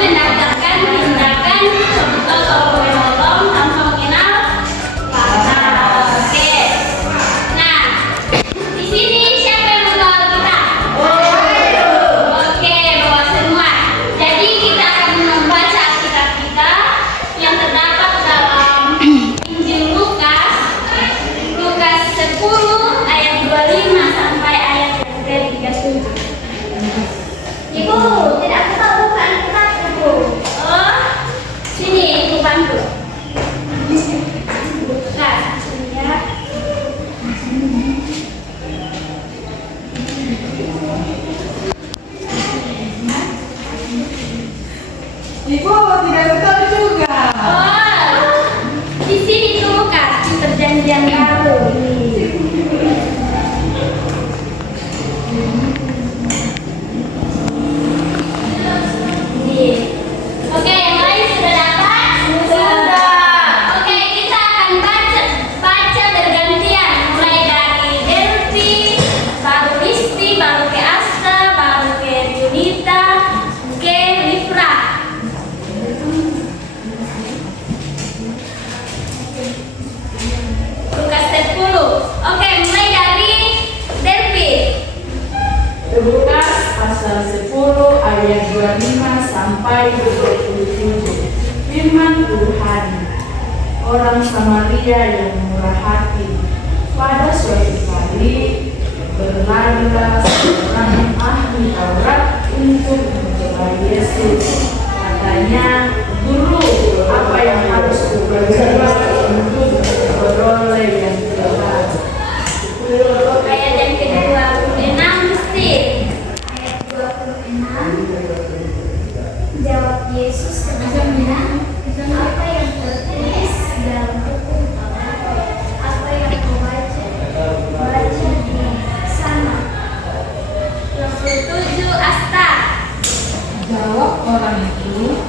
mendaftarkan tindakan tolong menolong tanpa mengenal pasal. Oke. Nah, di sini siapa yang mengawal kita? Oke, bawa semua. Jadi kita akan membaca Alkitab kita yang terdapat dalam Injil Lukas 10 ayat 25 sampai ayat yang ke-37. Ibu, tidak aku tahu bukan kita, Ibu. Oh, sini Ibu bantu. Buka, ya. Ibu tidak tahu juga. Oh, di sini tuh Lukas, di perjanjian baru. Oke, yang lain sudah dapat? Sudah. Oke, kita akan baca bergantian, mulai dari Delphi, baru Risti, baru ke Asta, baru ke Junita, ke Lifra. Lukas 10. Oke, mulai dari Delphi. Lukas pasal 10 ayat 25 sampai 27. Firman Tuhan. Orang Samaria yang murah hati. Pada suatu kali berlarilah seorang ahli Taurat untuk mencoba Yesus. Katanya, "Guru, apa yang harus kuperbuat untuk beroleh yang terbaik?" Ayat yang ke-26 mesti. Ayat 26. Jawab Yesus kepadanya, apa yang tertulis dalam buku Taurat? Apa yang kau baca di sana? 27 Asta. Jawab orang itu,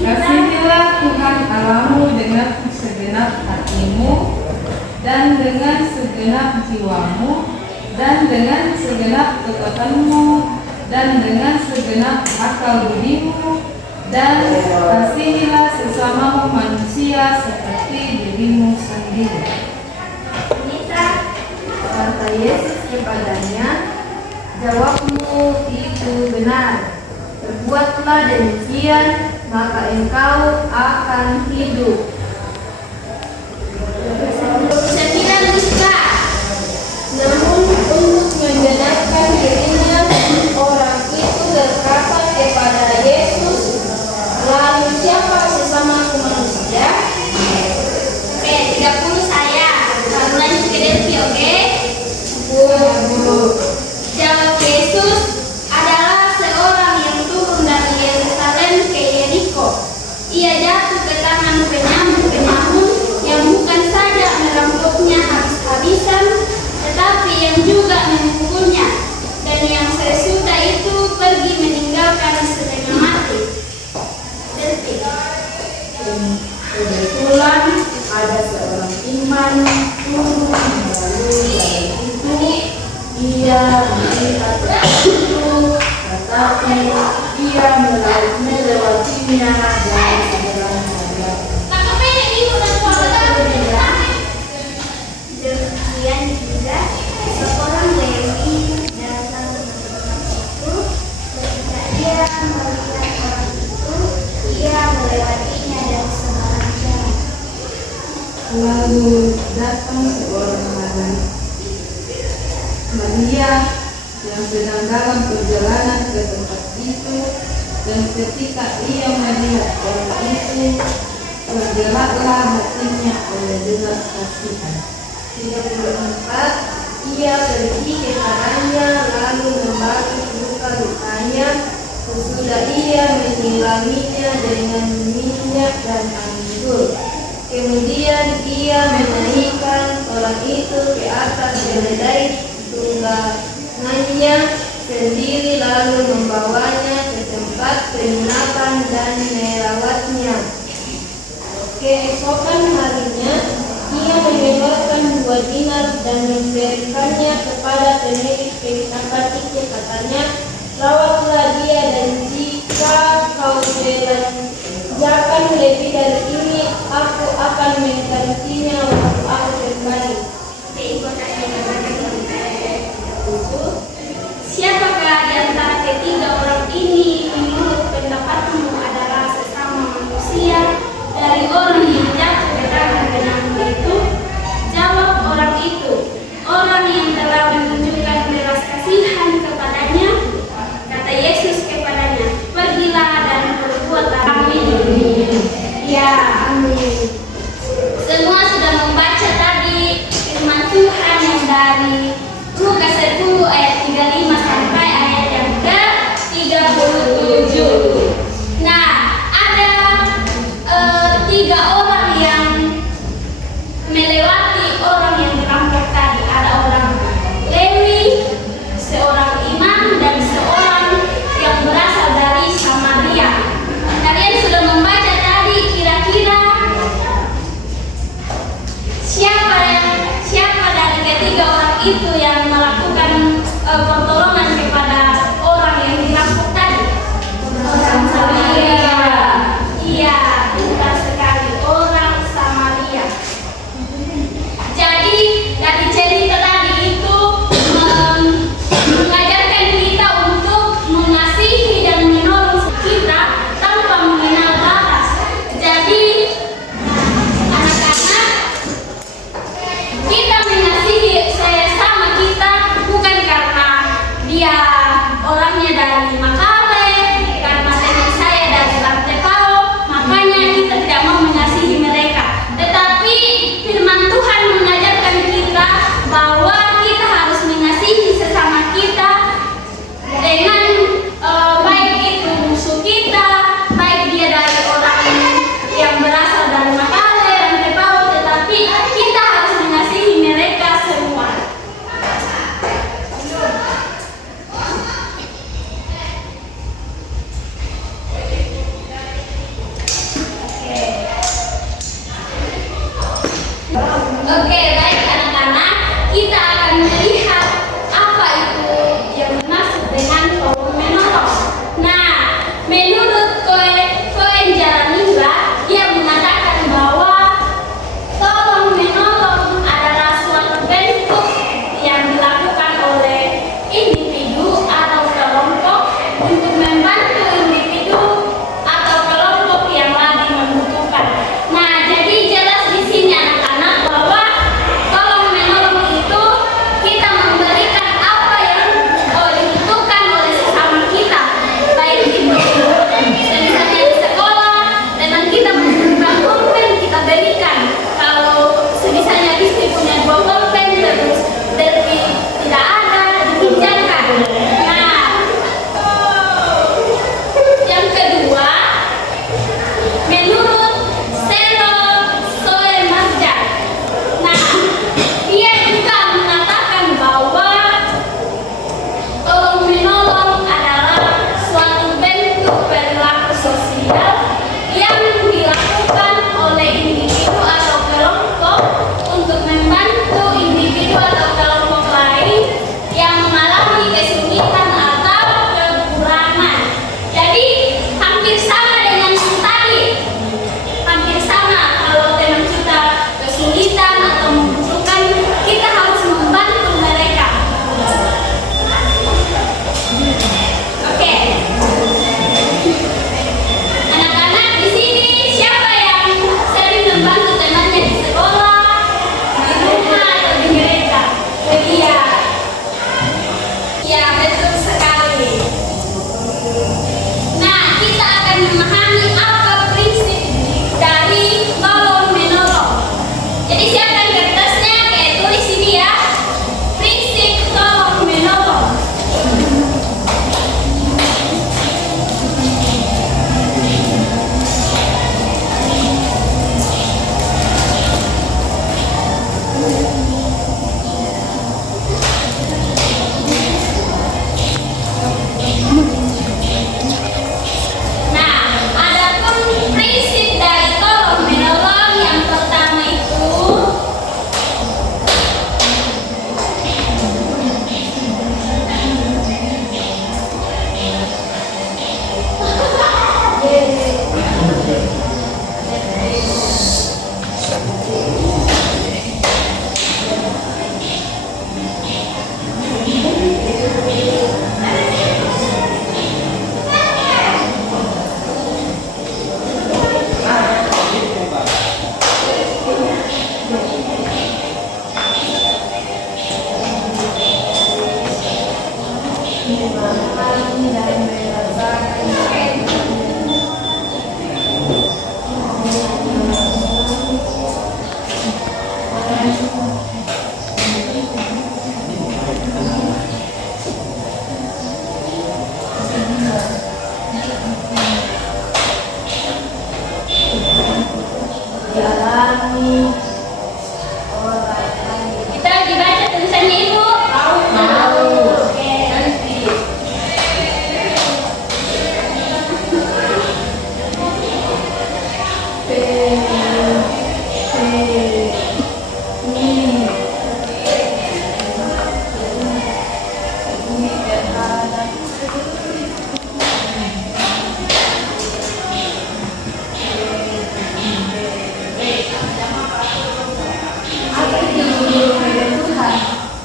"Kasihilah Tuhan Allahmu dengan segenap hatimu, dan dengan segenap jiwamu, dan dengan segenap kekuatanmu, dan dengan segenap akal budimu, dan kasihilah sesamamu manusia seperti dirimu sendiri." Kata Yesus kepadanya, "Jawabmu itu benar. Perbuatlah demikian, maka engkau akan hidup." 9 Luka. Namun untuk mengenalkan dirinya, orang itu berkata kepada Yesus, "Lalu siapa sesamaku manusia?" Oke, 30 saya. Lalu lanjut ke Delphi, oke? Jawab Yesus, "Adalah seorang yang turun dari Yerusalem ke Yeriko. Ia jatuh ke tangan penyamun yang bukan saja merampoknya habis-habisan, tetapi yang juga memukulnya. Dan yang sesudah itu pergi meninggalkan setengah mati." Kebetulan ada seorang imam turun melalui jalan itu. Ia melihat itu, tetapi ia melewatinya dari seberang saja. Demikian juga seorang Lewi datang ke tempat itu. Ketika ia melihat orang itu, ia melewatinya dan seberang jalan. Lalu datang seorang Maria yang sedang dalam perjalanan ke tempat itu, dan ketika ia melihat orang itu, tergeraklah hatinya oleh belas kasihan. 34. Ia pergi kepadanya lalu membasuh luka-lukanya. Sesudah ia menyiraminya dengan minyak dan anggur. Kemudian ia menaikkan orang itu ke atas keledai tunggangannya sendiri lalu membawanya ke tempat penginapan dan merawatnya. Keesokan harinya ia mengeluarkan 2 dinar dan memberikannya kepada pemilik penginapan itu. kepadanya, rawatlah dia, dan jika kau belanjakan lebih dari ini, aku akan menggantinya waktu aku kembali. Siapakah di antara ketiga orang ini menurut pendapatmu adalah sesama manusia dari orang yang jatuh ke tangan penyamun itu? Jawab orang itu, orang yang telah menunjukkan belas kasihan kepadanya. Kata Yesus kepadanya, pergilah dan perbuatlah. Amin. Ya, amin. Semua sudah membaca tadi firman Tuhan yang dari Lukas 10 ayat 35 sampai ayat yang ke-37. Nah, ada 3 orang memahami dan merasakan jalani orang lain. Kita lagi baca tulisannya Ibu. Tahu. Oke.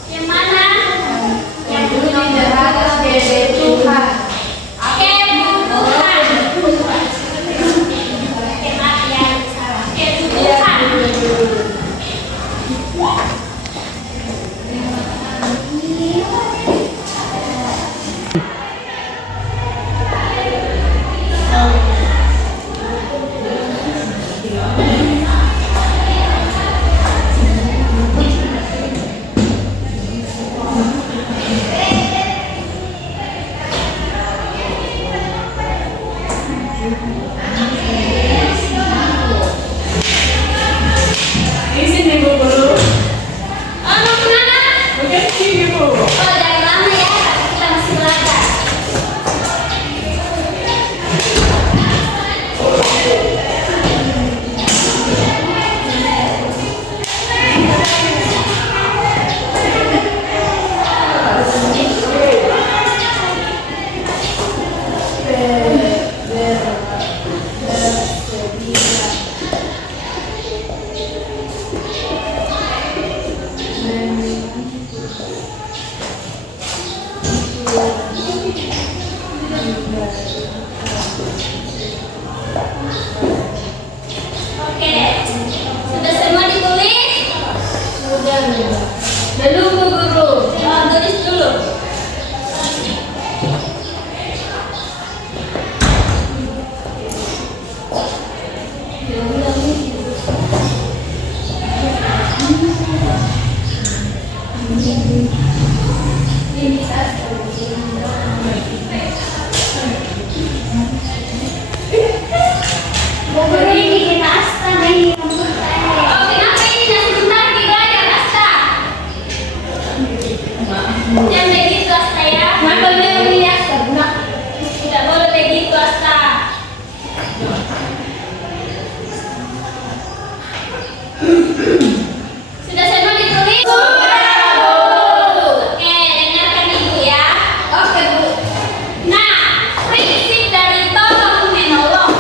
Yang mana? Yang punya terhadap diri Tuhan. kebutuhan. Oke, maaf ya, salah. Kebutuhan. Di sini Bu Guru. Oh, mau kemana? Oke, sini Bu. Oh, jangan lama ya, kita masih belajar. Oke, sudah semua ditulis? Sudah. Belum Bu Guru. Oh, tulis dulu. Guru ini kita asta nih. Oh, kenapa ini nasi bentar dibelajar asta? Jangan begitu asta ya. Kenapa memang ini asta, Bu? Tidak boleh begitu asta. Sudah semua ditulis? Sudah, Bu. Oke, dengarkan Ibu ya. Oke, Bu. Nah, prinsip dari tolong menolong.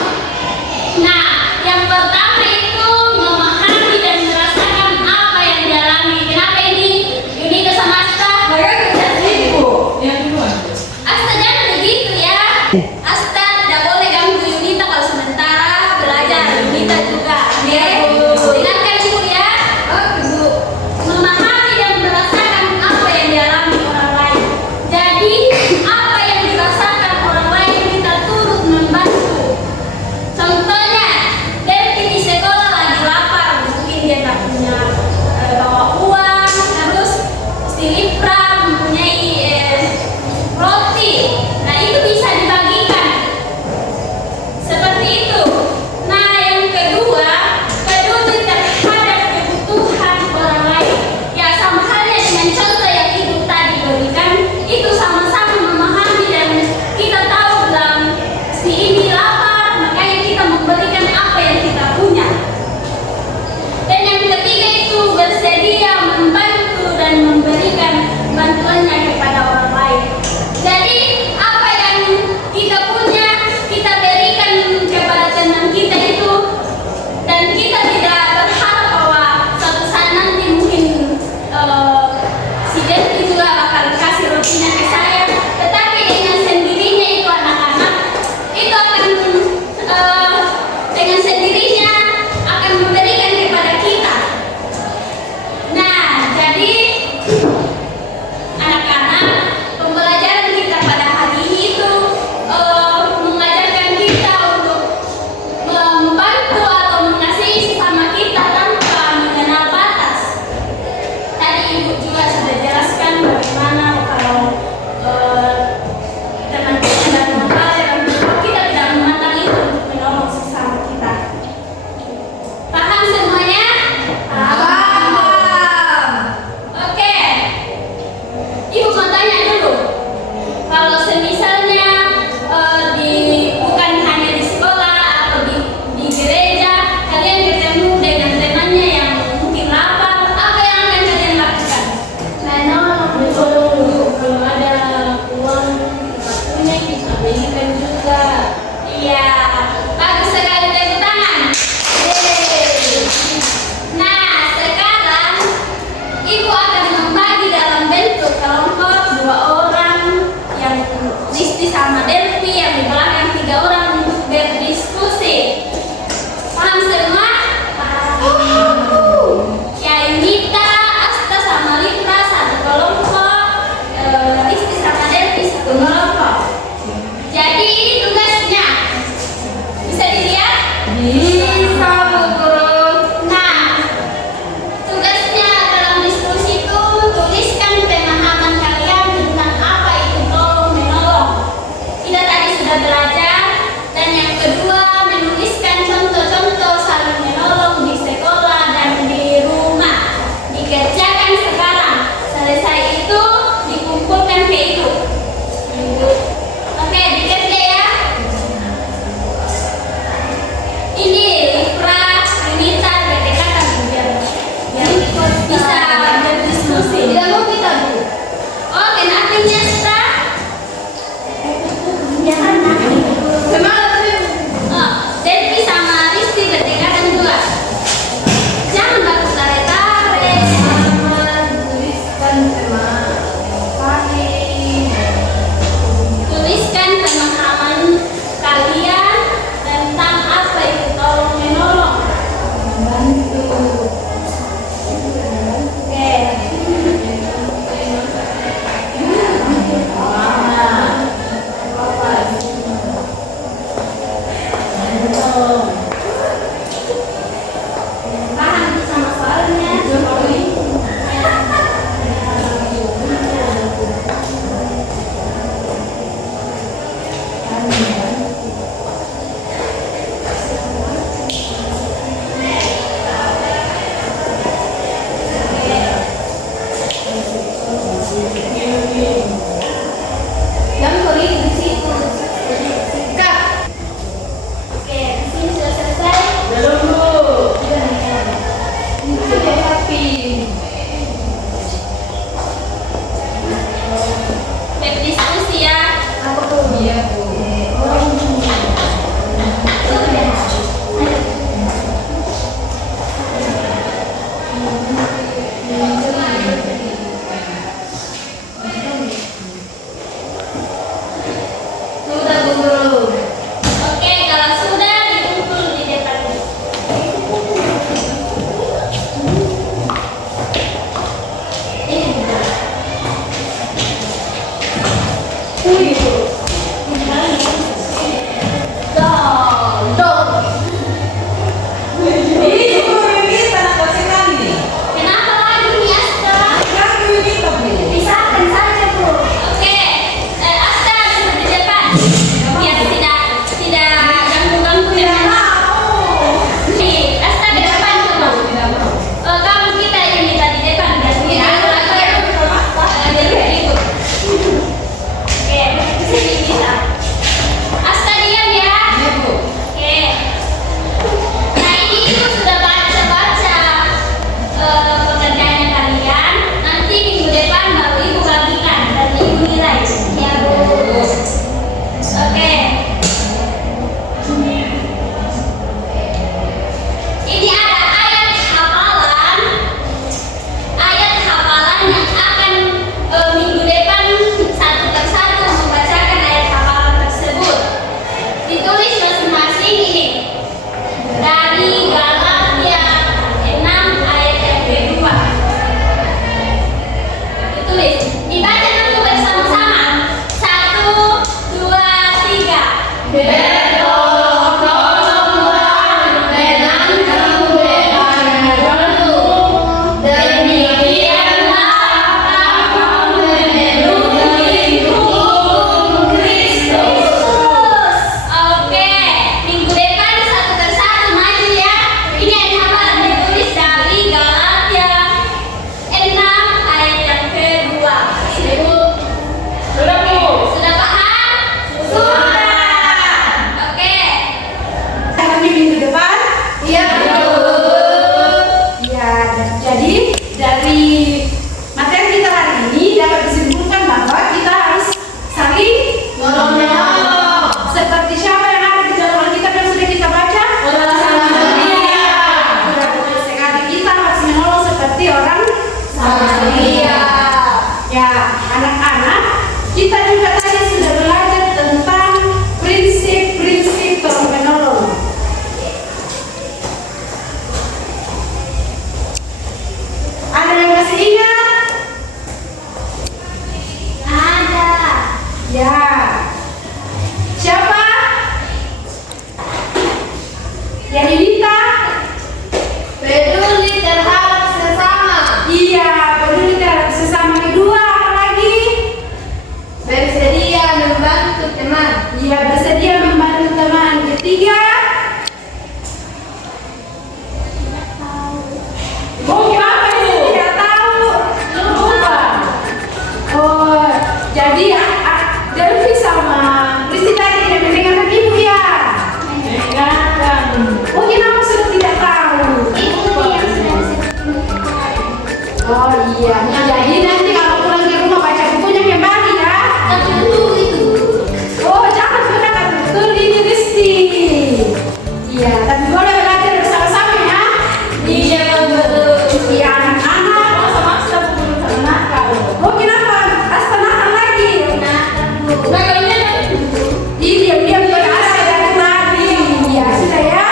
Nah, yang pertama itu memahami dan merasakan apa yang dialami. Kenapa ini Yunita sama Asta? Mereka kerja sini, Bu. Yang duluan. Asta jangan begitu ya. Asta tidak boleh ganggu Yunita kalau sementara belajar. Yunita juga. Oke? Dengarkan Ibu ya. Oke, Bu. Memahami dan merasakan apa yang dialami orang lain. Jadi, apa yang dirasakan orang lain kita turut membantu. Contohnya, Devi di sekolah lagi lapar, mungkin dia tak punya bawa uang, terus si Lipra mempunyai roti. Nah, itu bisa dibagikan. kebaikan juga. Iya, bagus sekali, tepuk tangan. Yeay. Nah, sekarang Ibu akan membagi dalam bentuk kelompok 2 orang, yang Listi sama Delvi, yang di belakang 3 orang untuk berdiskusi. Paham semua? Ya, Yunita, Asta sama Lipra satu kelompok, Listi sama Delvi satu kelompok. Jadi ini tugasnya. Iya, jadi nanti kalau pulang ke rumah baca bukunya kembali ya. Tentu itu. Oh, jangan pernah kata betul ini Risti. Iya, tapi boleh belajar bersama-sama ya. Iya, betul. Iya, anak-anak masa-masa belum sama nakal. Oh, kenapa? Asta nakal lagi. Nakalnya Ini diam-diam berasa dari tadi. Iya, sudah ya.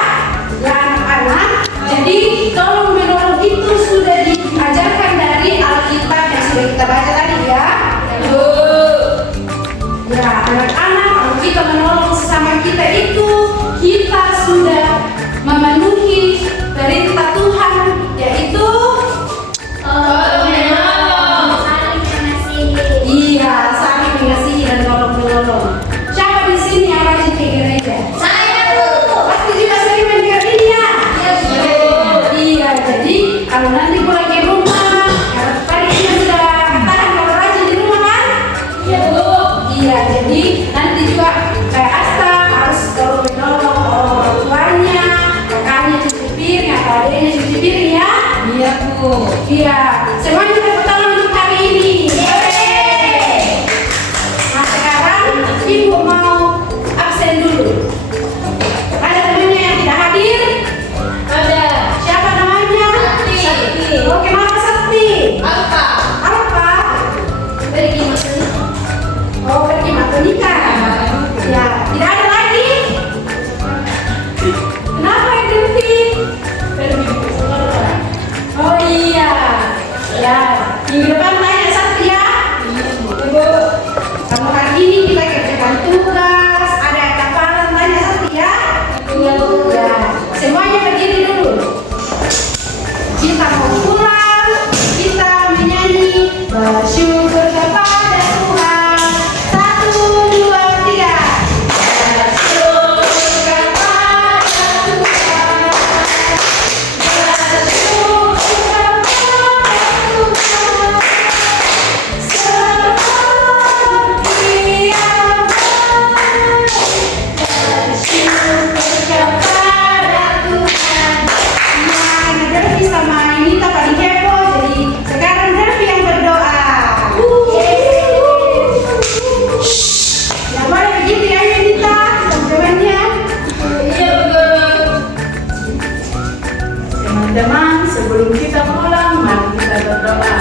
Ya, anak-anak. Jadi, tolong menolong itu sudah diajarkan dari Alkitab yang sudah kita baca tadi ya. Ya, anak-anak, kalau kita menolong sesama kita itu, kita sudah memenuhi perintah Tuhan, yaitu Saling mengasihi. iya, saling mengasihi dan tolong-menolong. Siapa di sini yang rajin ke gereja? Saya Bu. Pasti juga sering main ke gereja. Iya, jadi kalau nanti pulang ke rumah, kalau tadi kita sudah katakan kalau rajin di rumah kan? Iya, jadi nanti juga kayak Asta harus tolong menolong orang tuanya, kakaknya cuci piring atau adiknya cuci piring ya. Iya Bu. Iya, semuanya tepuk tangan untuk hari ini. Nah sekarang Ibu mau absen dulu. Ada temannya yang tidak hadir? ada. Siapa namanya? Sakti. Oh, kenapa Sakti? Apa? Apa? Pergi maksudnya. Oh, pergi matonika. Ya, tidak ada lagi. Kenapa Delvi? Pergi ke sekolah. Oh iya. Ya, minggu depan tanya Sakti ya. Ibu. Kamu hari ini kita kerjakan tugas, ada hafalan tanya Sakti ya. Ya, semuanya berdiri dulu. Kita mau pulang, kita menyanyi bersyukur kepada Tuhan. 1, 2, 3. Bersyukur kepada Tuhan. Bersyukur kepada Tuhan. Seperti yang bersyukur kepada Tuhan. Nah, Delvi sama Nita paling heboh, jadi sekarang Delvi yang berdoa. Nah, boleh begitu ya Nita, teman-temannya. Iya, betul. Teman-teman, sebelum kita pulang, mari kita berdoa.